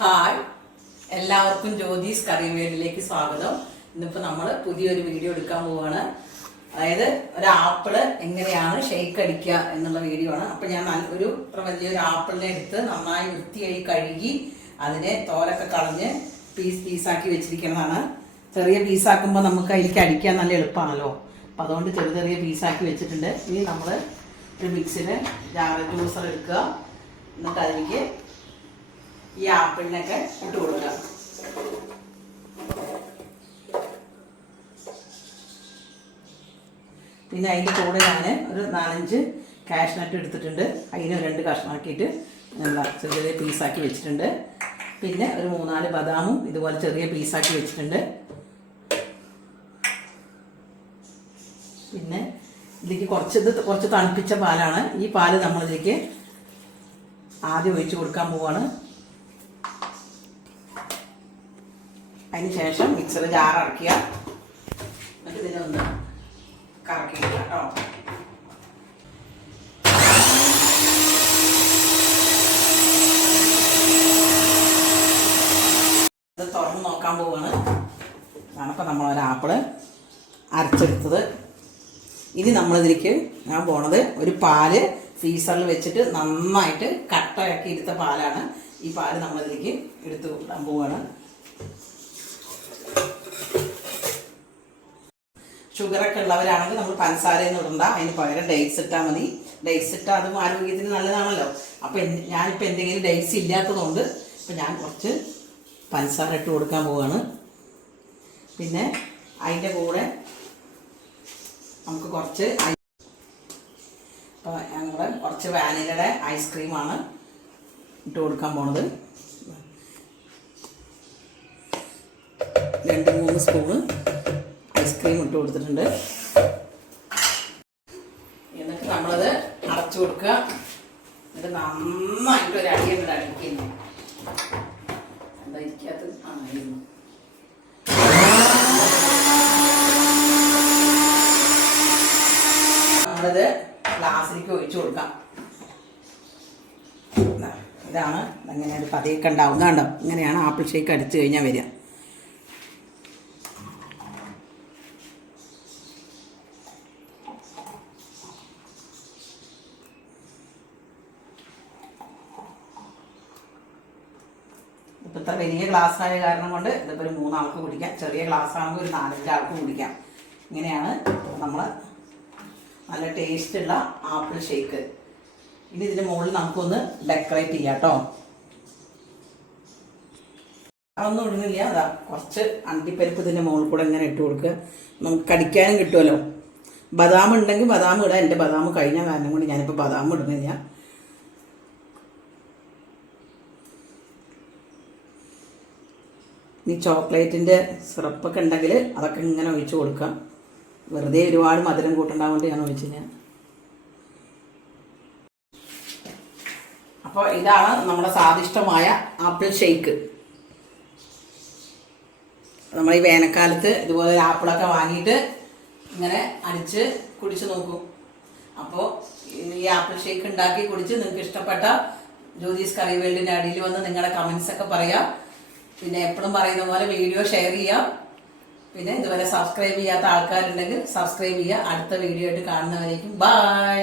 Hi, എല്ലാവർക്കും ജ്യോതിസ് കറിവേലിലേക്ക് സ്വാഗതം. ഇന്നിപ്പോൾ നമ്മൾ പുതിയൊരു വീഡിയോ എടുക്കാൻ പോവുകയാണ്. അതായത് ഒരു ആപ്പിള് എങ്ങനെയാണ് ഷെയ്ക്ക് അടിക്കുക എന്നുള്ള വീഡിയോ ആണ്. അപ്പോൾ ഞാൻ ഒരു വലിയൊരു ആപ്പിളിനെ എടുത്ത് നന്നായി വൃത്തിയായി കഴുകി അതിനെ തോലൊക്കെ കളഞ്ഞ് പീസാക്കി വെച്ചിരിക്കുന്നതാണ്. ചെറിയ പീസാക്കുമ്പോൾ നമുക്ക് അതിലേക്ക് അടിക്കാൻ നല്ല എളുപ്പമാണല്ലോ. അപ്പോൾ അതുകൊണ്ട് ചെറിയ പീസാക്കി വെച്ചിട്ടുണ്ട്. ഇനി നമ്മൾ ഒരു മിക്സിയിൽ ജ്യൂസർ എടുക്കുക. എന്നിട്ട് അതിലേക്ക് ഈ ആപ്പിളിനൊക്കെ ഇട്ട് കൊടുക്കുക. പിന്നെ അതിൻ്റെ കൂടെ ഞാൻ ഒരു 4-5 കാഷ്നട്ട് എടുത്തിട്ടുണ്ട്. അതിന് 2 കഷ്ണമാക്കിയിട്ട് എന്താ ചെറിയ പീസാക്കി വെച്ചിട്ടുണ്ട്. പിന്നെ ഒരു 3-4 ബദാമും ഇതുപോലെ ചെറിയ പീസാക്കി വെച്ചിട്ടുണ്ട്. പിന്നെ ഇതിലേക്ക് കുറച്ച് തണുപ്പിച്ച പാലാണ്. ഈ പാല് നമ്മളിതിലേക്ക് ആദ്യം ഒഴിച്ച് കൊടുക്കാൻ പോവാണ്. അതിന് ശേഷം മിക്സർ ജാർ അടയ്ക്കുക. എന്നിട്ട് ഇതിനൊന്ന് കറക്കിയിടുക കേട്ടോ. ഇത് തുറന്ന് നോക്കാൻ പോവാണ്. അതാണിപ്പോൾ നമ്മളൊരു ആപ്പിള് അരച്ചെടുത്തത്. ഇനി നമ്മളിതിലേക്ക് ഞാൻ പോണത് ഒരു പാല് ഫ്രീസറിൽ വെച്ചിട്ട് നന്നായിട്ട് കട്ടയാക്കി എടുത്ത പാലാണ്. ഈ പാല് നമ്മളിതിലേക്ക് എടുത്ത് കൂട്ടാൻ പോവാണ്. ഷുഗറൊക്കെ ഉള്ളവരാണെങ്കിൽ നമ്മൾ പഞ്ചസാരയൊന്നും ഇടണ്ട. അതിന് പകരം ഡേറ്റ്സ് ഇട്ടാൽ മതി. ഡേറ്റ്സ് ഇട്ടാൽ അതും ആരോഗ്യത്തിന് നല്ലതാണല്ലോ. അപ്പം ഞാനിപ്പോൾ എന്തെങ്കിലും ഡേറ്റ്സ് ഇല്ലാത്തതുകൊണ്ട് ഇപ്പം ഞാൻ കുറച്ച് പഞ്ചസാര ഇട്ട് കൊടുക്കാൻ പോവുകയാണ്. പിന്നെ അതിൻ്റെ കൂടെ നമുക്ക് കുറച്ച് അപ്പോൾ ഞങ്ങൾ കുറച്ച് വാനിലയുടെ ഐസ്ക്രീമാണ് ഇട്ട് കൊടുക്കാൻ പോണത്. 2-3 സ്പൂണ് ഐസ്ക്രീം ഇട്ട് കൊടുത്തിട്ടുണ്ട്. എന്നിട്ട് നമ്മളത് അടച്ചു കൊടുക്കുക. എന്നിട്ട് നന്നായിട്ട് ഒരു അടിയുണ്ട് അടിക്കുന്നു. എന്താ ഇരിക്കാത്ത ആയിരുന്നു. നമ്മളിത് ഗ്ലാസ്സിലേക്ക് ഒഴിച്ചു കൊടുക്കാം. ഇതാണ് അങ്ങനെ ഒരു പതിയൊക്കെ ഉണ്ടാവുന്നതുണ്ടോ. ഇങ്ങനെയാണ് ആപ്പിൾ ഷേക്ക് അടിച്ചു കഴിഞ്ഞാൽ വരിക. ഇപ്പം ഇത്ര വലിയ ഗ്ലാസ് ആയ കാരണം കൊണ്ട് ഇതിപ്പോൾ ഒരു 3 ആൾക്ക് കുടിക്കാം. ചെറിയ ഗ്ലാസ് ആണെങ്കിൽ ഒരു 4-5 ആൾക്ക് കുടിക്കാം. ഇങ്ങനെയാണ് നമ്മൾ നല്ല ടേസ്റ്റുള്ള ആപ്പിൾ ഷേക്ക്. ഇനി ഇതിൻ്റെ മുകളിൽ നമുക്കൊന്ന് ഡെക്കറേറ്റ് ചെയ്യാം കേട്ടോ. അതൊന്നും ഇടുന്നില്ല. അതാ കുറച്ച് അണ്ടിപ്പരിപ്പ് ഇതിൻ്റെ മുകളിൽ കൂടെ ഇങ്ങനെ ഇട്ട് കൊടുക്കുക. നമുക്ക് കടിക്കാനും കിട്ടുമല്ലോ. ബദാം ഉണ്ടെങ്കിൽ ബദാം ഇടാം. എൻ്റെ ബദാം കഴിഞ്ഞ കാരണം കൊണ്ട് ഞാനിപ്പോൾ ബദാം ഇടുന്നില്ല. ഇനി ചോക്ലേറ്റിൻ്റെ സിറപ്പൊക്കെ ഉണ്ടെങ്കിൽ അതൊക്കെ ഇങ്ങനെ ഒഴിച്ച് കൊടുക്കാം. വെറുതെ ഒരുപാട് മധുരം കൂട്ടുണ്ടാവുകൊണ്ട് ഞാൻ ഒഴിച്ചില്ല. അപ്പോൾ ഇതാണ് നമ്മുടെ സ്വാദിഷ്ടമായ ആപ്പിൾ ഷേക്ക്. നമ്മൾ ഈ വേനൽക്കാലത്ത് ഇതുപോലെ ആപ്പിളൊക്കെ വാങ്ങിയിട്ട് ഇങ്ങനെ അടിച്ച് കുടിച്ച് നോക്കും. അപ്പോൾ ഈ ആപ്പിൾ ഷേക്ക് ഉണ്ടാക്കി കുടിച്ച് നിങ്ങൾക്ക് ഇഷ്ടപ്പെട്ട ജ്യോതിസ് കറി വേൾഡിൻ്റെ അടിയിൽ വന്ന് നിങ്ങളുടെ കമൻസ് ഒക്കെ പറയാം. പിന്നെ എപ്പോഴും പറയുന്ന പോലെ വീഡിയോ ഷെയർ ചെയ്യാം. പിന്നെ ഇതുവരെ സബ്സ്ക്രൈബ് ചെയ്യാത്ത ആൾക്കാരുണ്ടെങ്കിൽ സബ്സ്ക്രൈബ് ചെയ്യുക. അടുത്ത വീഡിയോ ആയിട്ട് കാണുന്നവരേക്കും ബൈ.